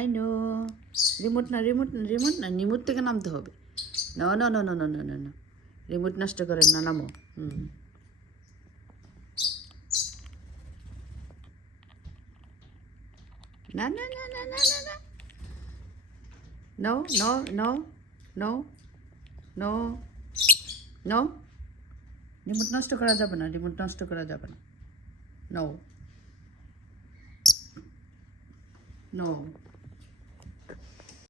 I know. Remote না, রিমোট না, রিমোট না, রিমোট থেকে নামতে হবে। না না না না না না না না, রিমোট নষ্ট করেন না, নামো। না না না না না না না, no no no no no no, remote নষ্ট করা যাবে না, রিমোট নষ্ট করা যাবে না। No no.